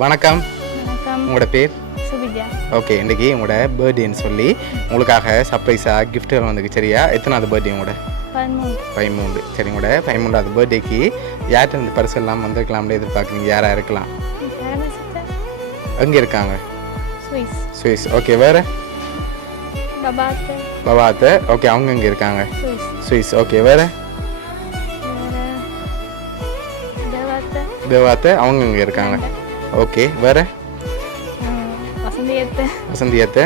வணக்கம். வணக்கம். உங்களோட பேர்? சுபிஜா. ஓகே, இன்றைக்கி உங்களோட பர்த்டேன்னு சொல்லி உங்களுக்காக சர்ப்ரைஸாக கிஃப்ட்டுகள் வந்துக்கு. சரியா? எத்தனாவது பர்த்டே உங்களோட? 13. சரி, உங்களோட 13வது பர்த்டேக்கு யார்கிட்ட இந்த பரிசு எல்லாம் வந்திருக்கலாம்னு எதிர்பார்க்குறீங்க? யாராக இருக்கலாம்? எங்கே இருக்காங்க? சுவிஸ். ஓகே, வேறு? பபாத்து. ஓகே, அவங்க எங்கே இருக்காங்க? சுவிஸ். ஓகே, வேறு? தேவாத்து. அவங்க எங்கே இருக்காங்க? ஓகே, வேறு? வசந்தியத்து.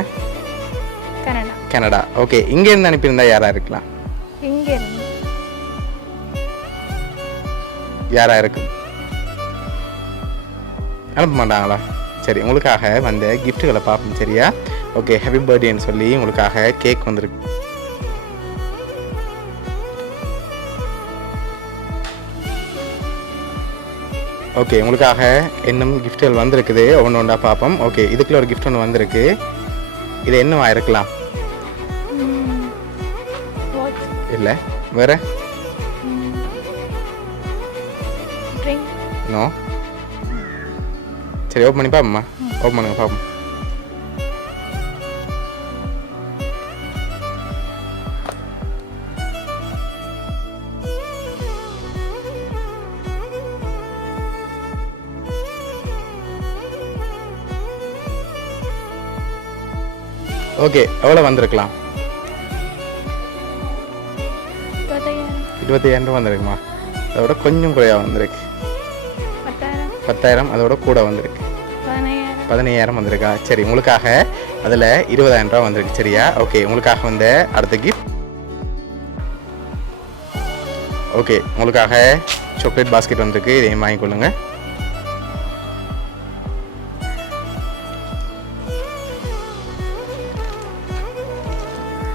கனடா. ஓகே, இங்கேருந்து அனுப்பியிருந்தா யாராக இருக்கலாம்? யாராக இருக்கு? அனுப்ப மாட்டாங்களா? சரி, உங்களுக்காக வந்த கிஃப்ட்டுகளை பார்ப்போம். சரியா? ஓகே, ஹாப்பி பர்த்டேன்னு சொல்லி உங்களுக்காக கேக் வந்திருக்கு. ஓகே, உங்களுக்காக இன்னும் கிஃப்ட்டுகள் வந்திருக்குது. ஒன்று ஒன்றா பார்ப்போம். ஓகே, இதுக்குள்ள ஒரு கிஃப்ட் ஒன்று வந்திருக்கு. இது என்னவா இருக்கலாம்? இல்லை, வேறு? நோ. சரி, ஓப்பன் பண்ணி பார்ப்போம்மா. ஓப்பன் பண்ணுங்க பார்ப்போம். ஓகே, எவ்வளோ வந்திருக்கலாம்? 25,000 வந்திருக்குமா? அதோட கொஞ்சம் குறையாக வந்திருக்கு. 10,000. அதோட கூட வந்திருக்கு. 15,000 வந்திருக்கா? சரி, உங்களுக்காக அதில் 20,000 வந்திருக்கு. சரியா? ஓகே, உங்களுக்காக வந்த அடுத்த கிஃப்ட். ஓகே, உங்களுக்காக சாக்லேட் பாஸ்கெட் வந்திருக்கு. இதையும் வாங்கிக்கொள்ளுங்க.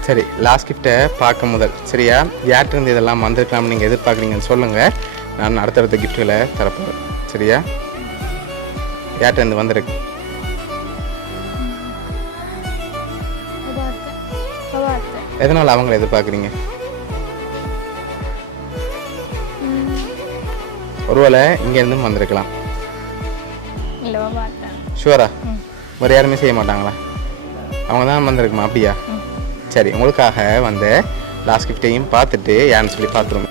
சரி, லாஸ்ட் கிஃப்ட்டை பார்க்க முதல். சரியா? யார்கிட்ட இதெல்லாம் வந்திருக்கலாம்னு நீங்கள் எதிர்பார்க்குறீங்கன்னு சொல்லுங்கள். நான் அடுத்தடுத்த கிஃப்ட்டுகளை தரப்போகிறேன். சரியா? யார்கிட்ட வந்திருக்கு? எதனால் அவங்கள எதிர்பார்க்குறீங்க? ஒருவேளை இங்கேருந்தும் வந்திருக்கலாம். ஷுவரா? வேறு யாருமே செய்ய மாட்டாங்களா? அவங்க தான் வந்திருக்குமா? அப்படியா? சரி, உங்களுக்காக வந்த லாஸ்ட் கிஃப்டையும் பார்த்துட்டு யாருன்னு சொல்லி பார்த்துருங்க.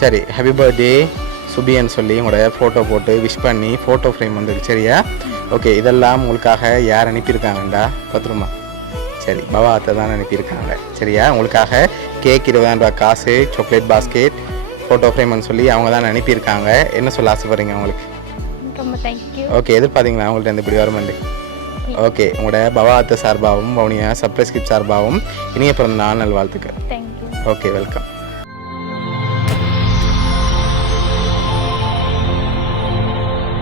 சரி, ஹாப்பி பர்த்டே சுபின்னு சொல்லி உங்களோட ஃபோட்டோ போட்டு விஷ் பண்ணி ஃபோட்டோ ஃப்ரேம் வந்துருக்கு. சரியா? ஓகே, இதெல்லாம் உங்களுக்காக யார் அனுப்பியிருக்காங்கண்டா பார்த்துருமா? சரி, பவாத்தை தான் அனுப்பியிருக்காங்க. சரியா? உங்களுக்காக கேக் 20,000 காசு, சாக்லேட் பாஸ்கெட், ஃபோட்டோ ஃப்ரேம்னு சொல்லி அவங்க தான் அனுப்பியிருக்காங்க. என்ன சொல்ல ஆசைப்படுறீங்க அவங்களுக்கு? ரொம்ப தேங்க்யூ. ஓகே, எதிர்பார்த்தீங்களா அவங்கள்ட்ட இப்படி வருமாண்டு? ஓகே, உங்களோட பவாத்து சார்பாகவும் வவுனியா சர்ப்ரைஸ் கிஃப்ட் சார்பாகவும் இனிய பிறந்த நாள் நல்வாழ்த்துக்கள். தேங்க்யூ. Okay, welcome.